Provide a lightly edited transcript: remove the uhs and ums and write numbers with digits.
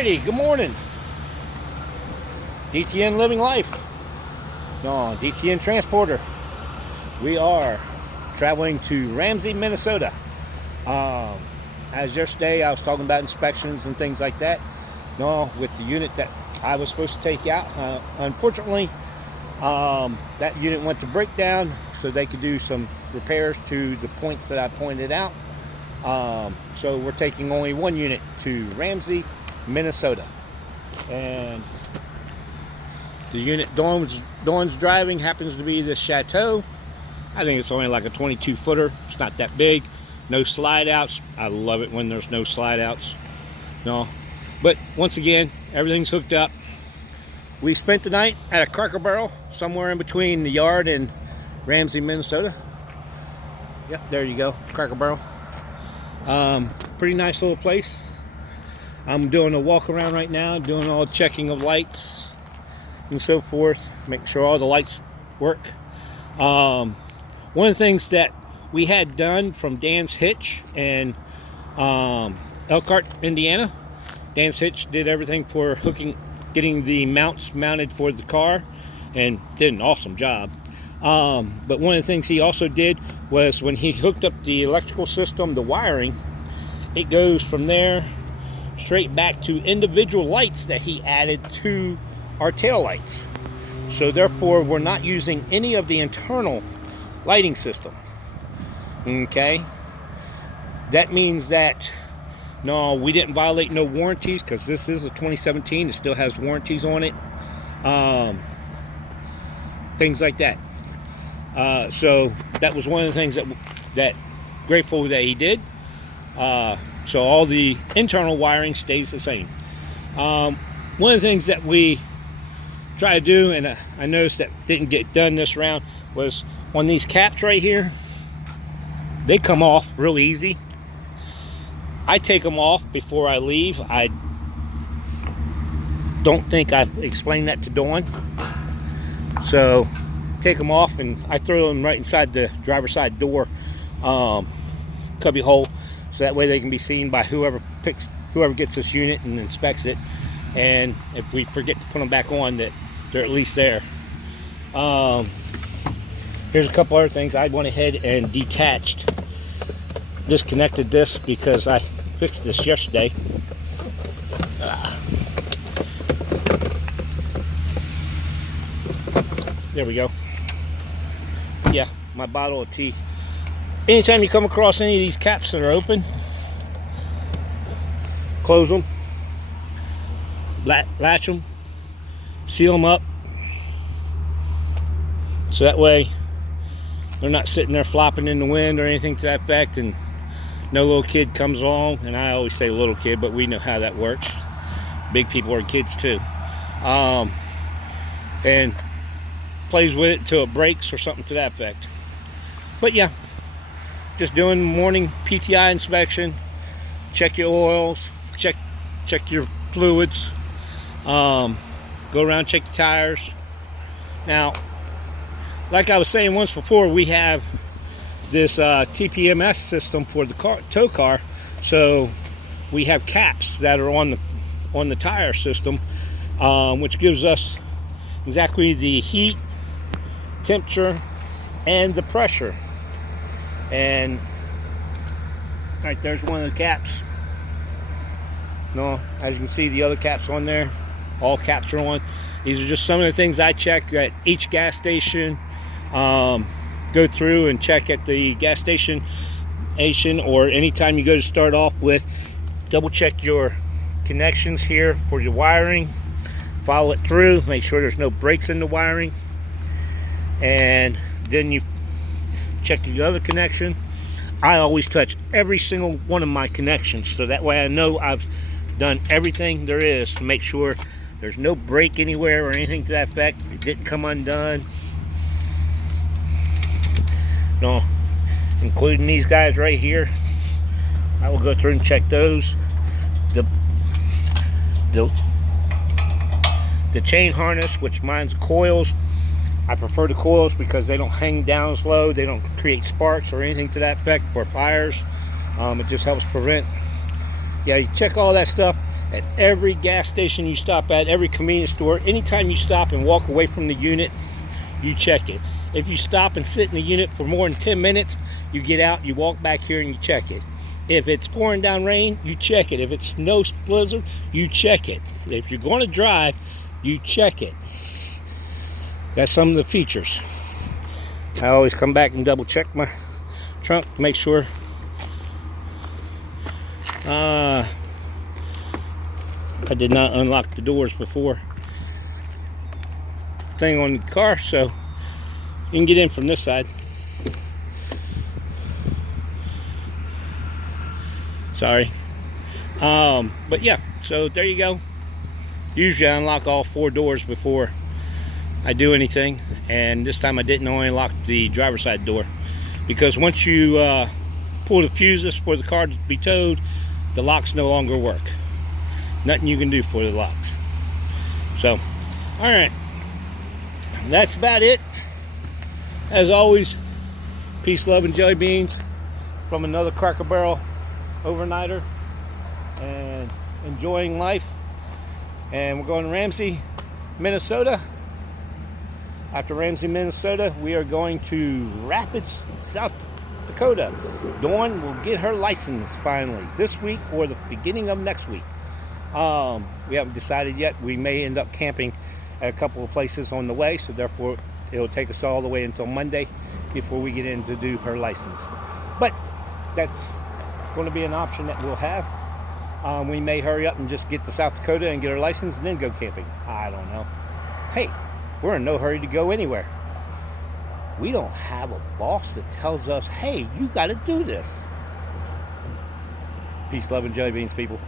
Alrighty, good morning. DTN Living Life. No, DTN Transporter. We are traveling to Ramesy, Minnesota. As yesterday, I was talking about inspections and things like that. No, with the unit that I was supposed to take out. Unfortunately, that unit went to breakdown, so they could do some repairs to the points that I pointed out. So we're taking only one unit to Ramesy, Minnesota. And the unit Dawn's driving happens to be the Chateau. I think it's only like a 22 footer. It's not that big. No slide outs. I love it when there's no slide outs. No. But once again, everything's hooked up. We spent the night at a Cracker Barrel somewhere in between the yard and Ramesy, Minnesota. Yep, there you go, Cracker Barrel. Pretty nice little place. I'm doing a walk around right now, doing all checking of lights and so forth, making sure all the lights work. One of the things that we had done from Dan's Hitch in Elkhart, Indiana. Dan's Hitch did everything for getting the mounts mounted for the car, and did an awesome job. But one of the things he also did was when he hooked up the electrical system, the wiring, it goes from there straight back to individual lights that he added to our tail lights. So therefore, we're not using any of the internal lighting system. Okay? That means that, no, we didn't violate no warranties, because this is a 2017. It still has warranties on it. Things like that. So that was one of the things that grateful that he did. So all the internal wiring stays the same. One of the things that we try to do, and I noticed that didn't get done this round, was on these caps right here. They come off real easy. I take them off before I leave. I don't think I explained that to Dawn. So take them off, and I throw them right inside the driver's side door cubby hole, so that way they can be seen by whoever gets this unit and inspects it. And if we forget to put them back on, that they're at least there. Here's a couple other things. I went ahead and disconnected this because I fixed this yesterday. There we go. Yeah, my bottle of tea. Anytime you come across any of these caps that are open, close them, latch them, seal them up, so that way they're not sitting there flopping in the wind or anything to that effect, and no little kid comes along. And I always say little kid, but we know how that works. Big people are kids too. And plays with it until it breaks or something to that effect. But yeah, just doing morning PTI inspection. Check your oils, check your fluids, go around, check the tires. Now, like I was saying once before, we have this TPMS system for the tow car. So we have caps that are on the tire system, which gives us exactly the heat, temperature, and the pressure. And right there's one of the caps. No, as you can see, the other caps on there, all caps are on. These are just some of the things I check at each gas station. Go through and check at the gas station, or anytime you go to start off with, double check your connections here for your wiring. Follow it through, make sure there's no breaks in the wiring, and then you check the other connection. I always touch every single one of my connections, so that way I know I've done everything there is to make sure there's no break anywhere or anything to that effect. It didn't come undone. No, including these guys right here. I will go through and check those. The chain harness, which mine's coils. I prefer the coils because they don't hang down as low. They don't create sparks or anything to that effect for fires. It just helps prevent. Yeah, you check all that stuff. At every gas station you stop at, every convenience store, anytime you stop and walk away from the unit, you check it. If you stop and sit in the unit for more than 10 minutes, you get out, you walk back here and you check it. If it's pouring down rain, you check it. If it's snow blizzard, you check it. If you're going to drive, you check it. That's some of the features. I always come back and double check my trunk to make sure I did not unlock the doors before thing on the car, so you can get in from this side. Sorry. But yeah, so there you go. Usually I unlock all 4 doors before I do anything, and this time I didn't only lock the driver's side door, because once you pull the fuses for the car to be towed, the locks no longer work. Nothing you can do for the locks. So, alright, that's about it. As always, peace, love, and jelly beans from another Cracker Barrel overnighter, and enjoying life. And we're going to Ramesy, Minnesota. After Ramesy, Minnesota, we are going to Rapids, South Dakota. Dawn will get her license finally this week or the beginning of next week. We haven't decided yet. We may end up camping at a couple of places on the way, so therefore it'll take us all the way until Monday before we get in to do her license. But that's going to be an option that we'll have. We may hurry up and just get to South Dakota and get our license and then go camping. I don't know. Hey, we're in no hurry to go anywhere. We don't have a boss that tells us, hey, you got to do this. Peace, love, and jelly beans, people.